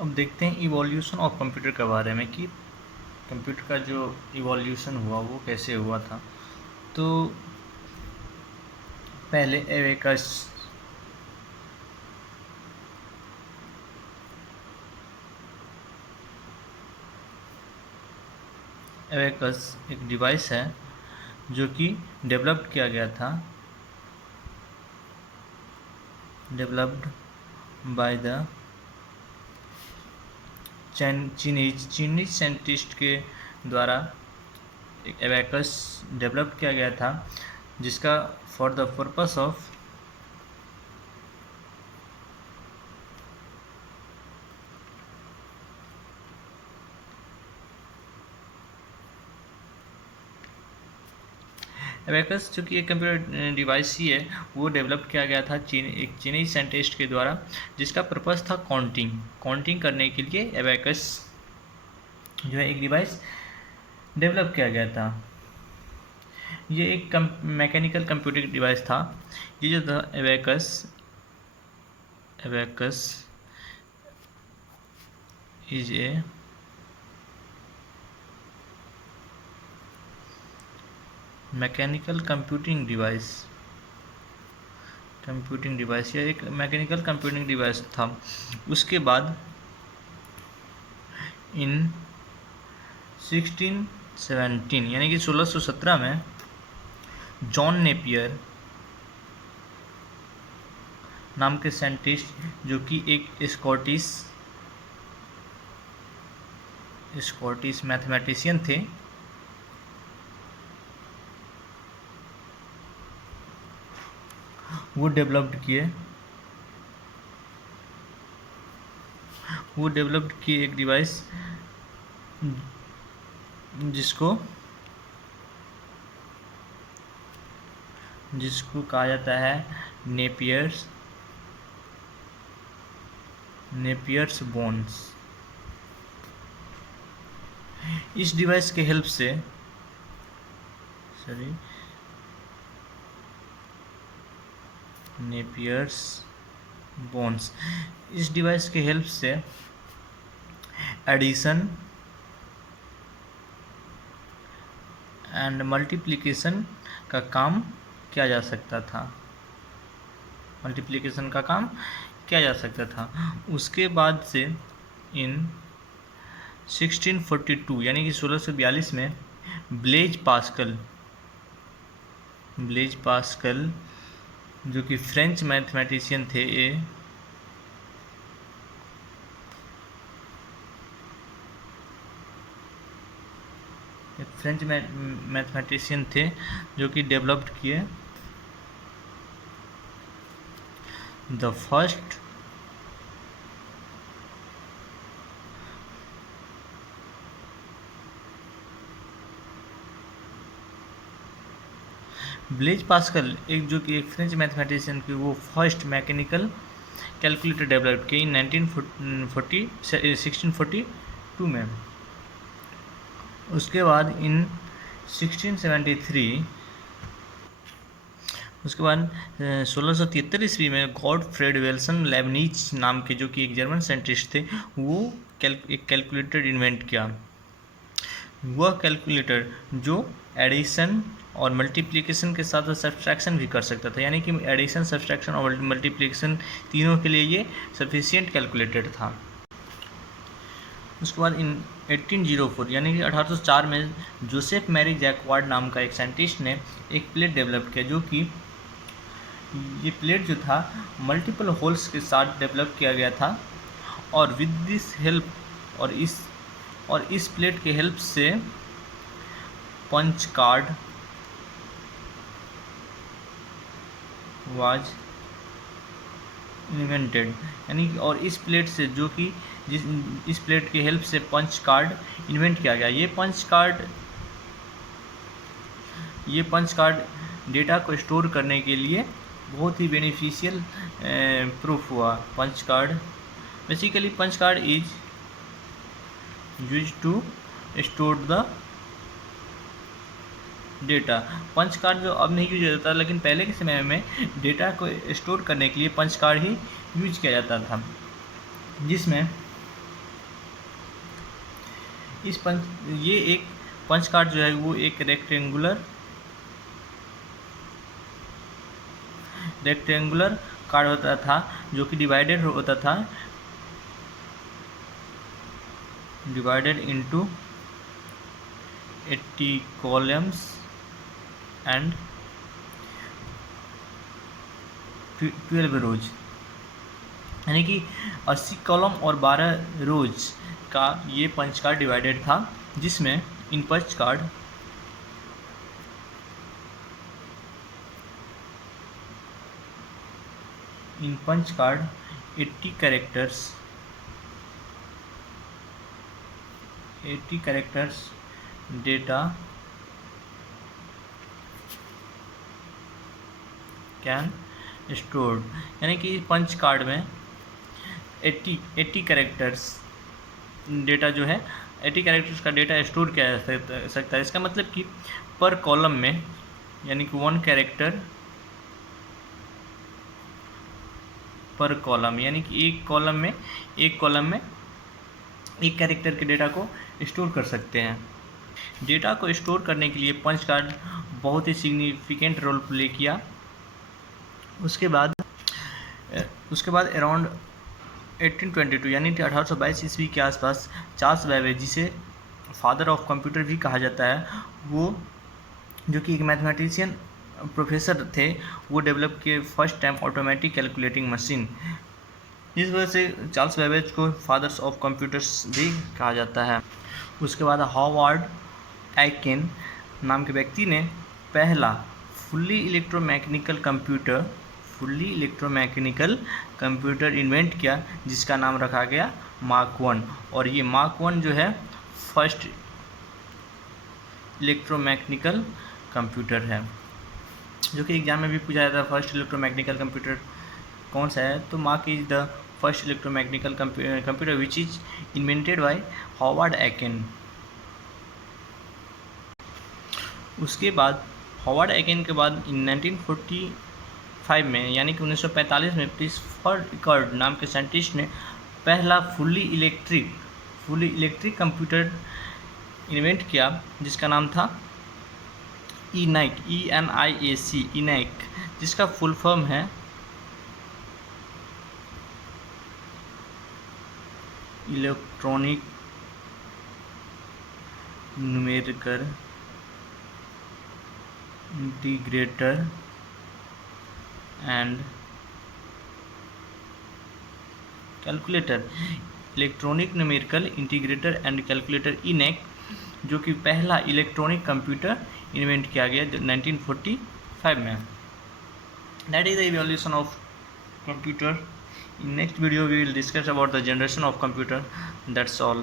अब देखते हैं इवोल्यूशन ऑफ कंप्यूटर के बारे में कि कंप्यूटर का जो इवोल्यूशन हुआ वो कैसे हुआ था। तो पहले एवेकस एक डिवाइस है जो कि डेवलप्ड किया गया था, डेवलप्ड बाय द चीनीज साइंटिस्ट के द्वारा एक एवेकस डेवलप किया गया था, जिसका फॉर द पर्पस ऑफ एवेकस चूँकि एक कंप्यूटर डिवाइस ही है, वो डेवलप किया गया था एक चीनीज साइंटिस्ट के द्वारा, जिसका पर्पस था काउंटिंग करने के लिए एवेकस जो है एक डिवाइस डेवलप किया गया था। ये एक मैकेनिकल कंप्यूटिंग डिवाइस था। ये जो था abacus is a mechanical computing device या एक मैकेनिकल कंप्यूटिंग डिवाइस था। उसके बाद इन 1617 यानी कि 1617 में जॉन नेपियर नाम के साइंटिस्ट, जो कि एक स्कॉटिश मैथमेटिशियन थे, वो डेवलप्ड किए एक डिवाइस जिसको कहा जाता है नेपियर्स बोन्स। इस डिवाइस के हेल्प से नेपियर्स बोन्स इस डिवाइस के हेल्प से एडिशन एंड मल्टीप्लिकेशन का काम किया जा सकता था। उसके बाद से इन 1642 यानी कि 1642 में ब्लेज पास्कल जो कि फ्रेंच मैथमेटिशियन थे, मैथमेटिशियन थे जो कि डेवलप्ड किए द फर्स्ट ब्लेज पास्कल जो कि एक फ्रेंच मैथमेटिशियन की वो फर्स्ट मैकेनिकल कैलकुलेटर डेवलप की 1642 में। उसके बाद इन 1673 ईस्वी में गॉटफ्रेड विल्सन लेबनिज नाम के, जो कि एक जर्मन साइंटिस्ट थे, वो एक कैलकुलेटर इन्वेंट किया। वह कैलकुलेटर जो एडिशन और मल्टीप्लिकेशन के साथ सब्सट्रैक्शन भी कर सकता था, यानी कि एडिशन, सब्सट्रैक्शन और मल्टीप्लिकेशन तीनों के लिए ये सफिशिएंट कैलकुलेटर था। उसके बाद इन 1804 यानी कि 1804 में जोसेफ मैरी जैकवार्ड नाम का एक साइंटिस्ट ने एक प्लेट डेवलप किया, जो कि ये प्लेट जो था मल्टीपल होल्स के साथ डेवलप किया गया था, और विद दिस हेल्प और इस प्लेट के हेल्प से पंच कार्ड वाज इन्वेंटेड, यानी और इस प्लेट से इस प्लेट की हेल्प से पंच कार्ड इन्वेंट किया गया। ये पंच कार्ड डेटा को स्टोर करने के लिए बहुत ही बेनिफिशियल प्रूफ हुआ। Punch card is used to store the data. Punch card जो अब नहीं यूज होता, लेकिन पहले के समय में डेटा को स्टोर करने के लिए पंच कार्ड ही यूज किया जाता था, जिसमें ये एक पंच कार्ड जो है वो एक रेक्टेंगुलर कार्ड होता था जो कि डिवाइडेड होता था इनटू 80 कॉलम्स एंड 12 रोज, यानी कि 80 कॉलम और 12 रोज का ये पंच कार्ड डिवाइडेड था, जिसमें इन punch card 80 characters data can stored, यानी कि पंच कार्ड में 80 कैरेक्टर्स डेटा जो है 80 कैरेक्टर्स का डेटा स्टोर किया जा सकता है। इसका मतलब कि पर कॉलम में, यानी कि 1 कैरेक्टर पर कॉलम, यानी कि एक कॉलम में एक कैरेक्टर के डेटा को स्टोर कर सकते हैं। डेटा को स्टोर करने के लिए पंच कार्ड बहुत ही सिग्निफिकेंट रोल प्ले किया। उसके बाद अराउंड 1822 यानी कि 1822 ईस्वी के आसपास चार्ल्स बेबेज, जिसे फादर ऑफ कंप्यूटर भी कहा जाता है, वो जो कि एक मैथमेटिशियन प्रोफेसर थे, वो डेवलप किए first time automatic calculating machine. इस वजह से चार्ल्स बेबेज को फादर्स ऑफ कंप्यूटर्स भी कहा जाता है। उसके बाद हॉवार्ड आइकेन नाम के व्यक्ति ने पहला फुल्ली इलेक्ट्रोमैकेनिकल कंप्यूटर इन्वेंट किया, जिसका नाम रखा गया मार्क 1। और ये मार्क 1 जो है फर्स्ट इलेक्ट्रोमैकेनिकल कंप्यूटर है, जो कि एग्जाम में भी पूछा जाता है फर्स्ट इलेक्ट्रोमैकेनिकल कंप्यूटर कौन सा है। तो Mark is the first electromechanical computer which is invented by Howard Aiken. उसके बाद हॉवार्ड आइकेन के बाद 1945 में, यानी कि 1945 में क्रिस्टोफर रिकर्ड नाम के साइंटिस्ट ने पहला फुल्ली इलेक्ट्रिक कंप्यूटर इन्वेंट किया, जिसका नाम था ENIAC, ENIAC, जिसका फुल फॉर्म है electronic numerical integrator and calculator. Electronic numerical integrator and calculator ENIAC, जो कि पहला इलेक्ट्रॉनिक कंप्यूटर इन्वेंट किया गया 1945 में। That is the evolution of computer. In next video we will discuss about the generation of computer. That's all.